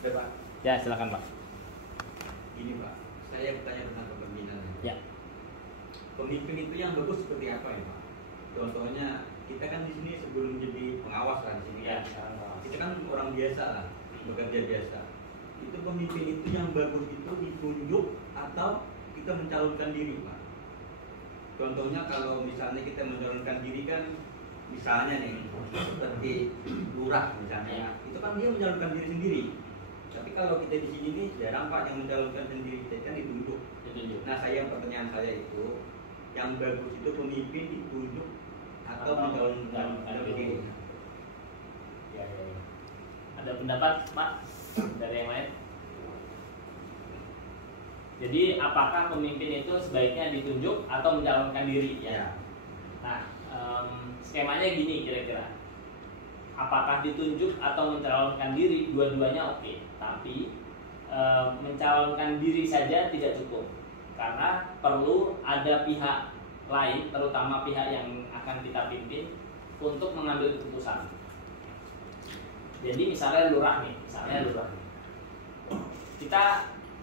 Oke, Pak. Ya, silakan Pak. Ini Pak, saya bertanya tentang kepemimpinan. Ya. Pemimpin itu yang bagus seperti apa ya Pak? Contohnya kita kan di sini sebelum jadi pengawas lah di sini Ya, kan. Kita kan orang biasa lah, bekerja biasa. Itu pemimpin itu yang bagus itu ditunjuk atau kita mencalonkan diri Pak? Contohnya kalau misalnya kita mencalonkan diri kan, misalnya nih seperti lurah misalnya, itu kan dia mencalonkan diri sendiri. Tapi kalau kita di sini nih jarang Pak yang mencalonkan sendiri, kita kan ditunjuk. Nah pertanyaan saya itu, yang bagus itu pemimpin ditunjuk atau mencalonkan diri? Ya. Ada pendapat Pak dari yang lain? Jadi apakah pemimpin itu sebaiknya ditunjuk atau mencalonkan diri? Ya. Nah, skemanya gini kira-kira. Apakah ditunjuk atau mencalonkan diri? Dua-duanya oke. Tapi mencalonkan diri saja tidak cukup, karena perlu ada pihak lain, terutama pihak yang akan kita pimpin, untuk mengambil keputusan. Jadi misalnya lurah nih, kita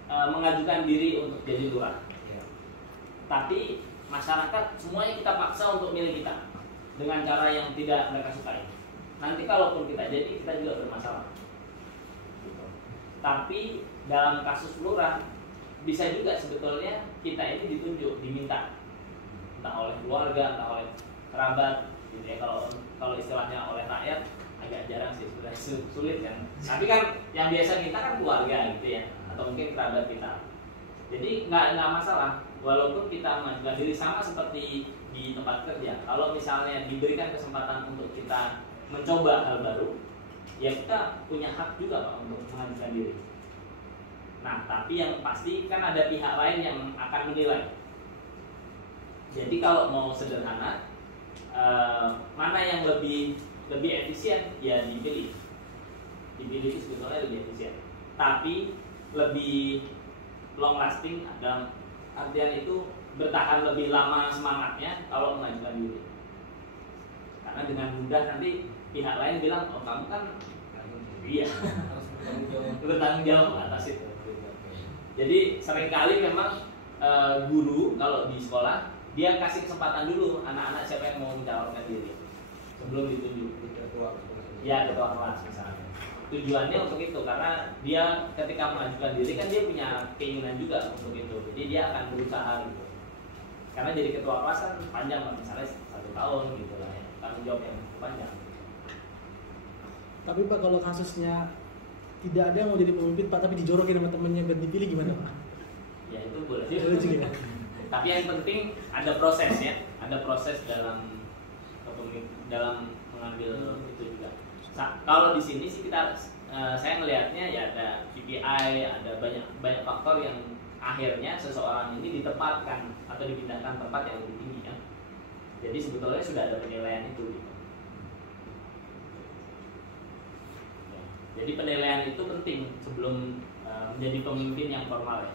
mengajukan diri untuk jadi lurah, tapi masyarakat semuanya kita paksa untuk milih kita dengan cara yang tidak mereka sukai. Nanti kalaupun kita jadi, kita juga bermasalah. Tapi dalam kasus lurah bisa juga sebetulnya kita ini ditunjuk, diminta, entah oleh keluarga, entah oleh kerabat, gitu ya. Kalau istilahnya oleh rakyat agak jarang sih, sudah sulit kan. Tapi kan yang biasa kita kan keluarga gitu ya, atau mungkin kerabat kita. Jadi nggak masalah, walaupun kita mengajukan diri sama seperti di tempat kerja. Kalau misalnya diberikan kesempatan untuk kita mencoba hal baru, ya kita punya hak juga Pak untuk mengajukan diri. Nah, tapi yang pasti kan ada pihak lain yang akan menilai. Jadi kalau mau sederhana, mana yang lebih efisien, ya dipilih itu sebetulnya lebih efisien. Tapi lebih long lasting, dalam artian itu bertahan lebih lama semangatnya kalau mengajukan diri. Karena dengan mudah nanti pihak lain bilang, oh kamu kan iya bertanggung jawab atas itu. Jadi seringkali memang guru kalau di sekolah dia kasih kesempatan dulu anak-anak siapa yang mau mencalonkan diri sebelum ditunjuk. Ya, ketua kelas misalnya. Tujuannya untuk itu, karena dia ketika mengajukan diri kan dia punya keinginan juga untuk itu. Jadi dia akan berusaha gitu. Karena jadi ketua kelas kan panjang, misalnya 1 tahun gitu lah ya, tanggung jawab yang panjang. Tapi Pak, kalau kasusnya tidak ada yang mau jadi pemimpin Pak, tapi dijorokin sama temennya dan dipilih gimana Pak? Ya itu boleh. Boleh juga. Tapi yang penting ada proses ya, ada proses dalam mengambil itu juga. Kalau di sini sih saya melihatnya ya ada KPI, ada banyak faktor yang akhirnya seseorang ini ditempatkan atau dipindahkan tempat yang lebih tinggi kan. Jadi sebetulnya sudah ada penilaian itu gitu. Jadi penilaian itu penting sebelum menjadi pemimpin yang formal ya.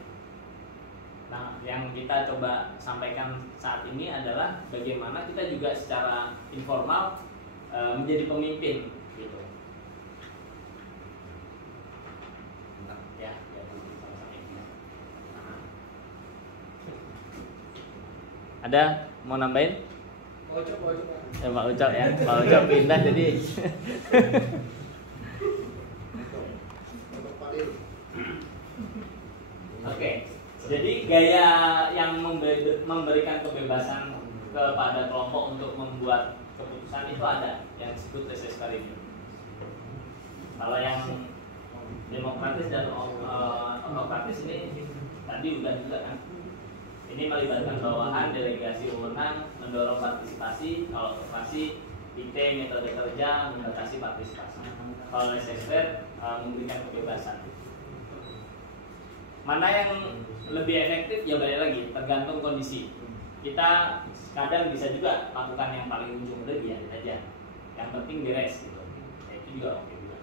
Nah, yang kita coba sampaikan saat ini adalah bagaimana kita juga secara informal menjadi pemimpin gitu. Ya, ada mau nambahin? Ya, Pak Ucok ya, Pak Ucok pindah jadi. Oke, jadi gaya yang memberikan kebebasan kepada kelompok untuk membuat keputusan itu ada yang disebut laissez-faire. Kalau yang demokratis dan autokratis ini tadi udah juga kan. Ini melibatkan bawahan, delegasi wewenang, mendorong partisipasi. Kalau autokrasi, IT, metode kerja, membatasi partisipasi. Kalau laissez-faire memberikan kebebasan. Mana yang lebih efektif ya balik lagi tergantung kondisi. Kita kadang bisa juga lakukan yang paling ujung udah biarin aja, yang penting beres gitu. Ya, itu juga oke juga.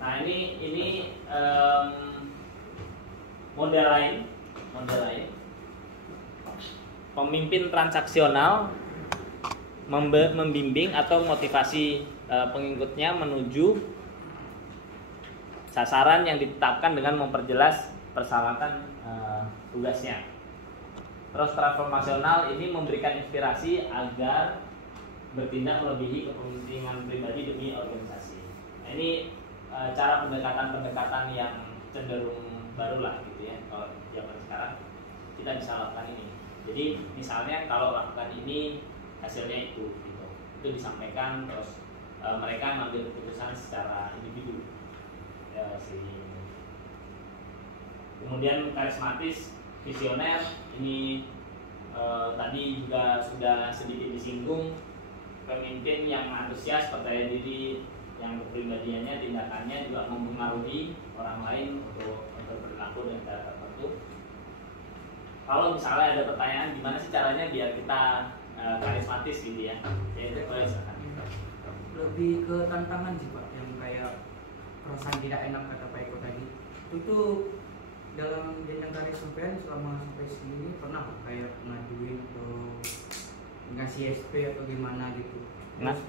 Nah ini model lain pemimpin transaksional membimbing atau motivasi pengikutnya menuju sasaran yang ditetapkan dengan memperjelas persyaratan tugasnya. Terus transformasional ini memberikan inspirasi agar bertindak melebihi kepentingan pribadi demi organisasi. Nah, ini cara pendekatan yang cenderung baru lah gitu ya. Kalau zaman sekarang kita bisa lakukan ini. Jadi misalnya kalau lakukan ini hasilnya itu gitu. Itu disampaikan terus mereka mengambil keputusan secara individu. Ya, kemudian karismatis, visioner ini tadi juga sudah sedikit disinggung, pemimpin yang antusias, percaya diri, yang kepribadiannya, tindakannya juga mempengaruhi orang lain untuk berlaku dengan cara tertentu. Kalau misalnya ada pertanyaan gimana sih caranya biar kita karismatis gitu ya, itu lebih ke tantangan sih Pak, yang kayak perasaan tidak enak kata Pak Eko tadi itu dalam jenjang karir sampean selama sampai sini pernah kayak ngaduin atau ngasih SP atau gimana gitu.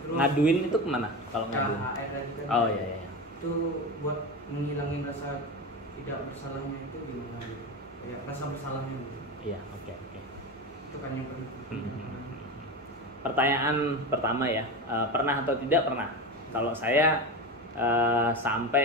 Ngaduin itu kemana kalau ngaduin? KHR tadi kan. Oh iya. Itu buat menghilangin rasa tidak bersalahnya itu gimana gitu. Ya rasa bersalahnya gitu. Iya, oke. Itu kan yang penting. Pertanyaan pertama ya, pernah atau tidak pernah? Kalau saya sampai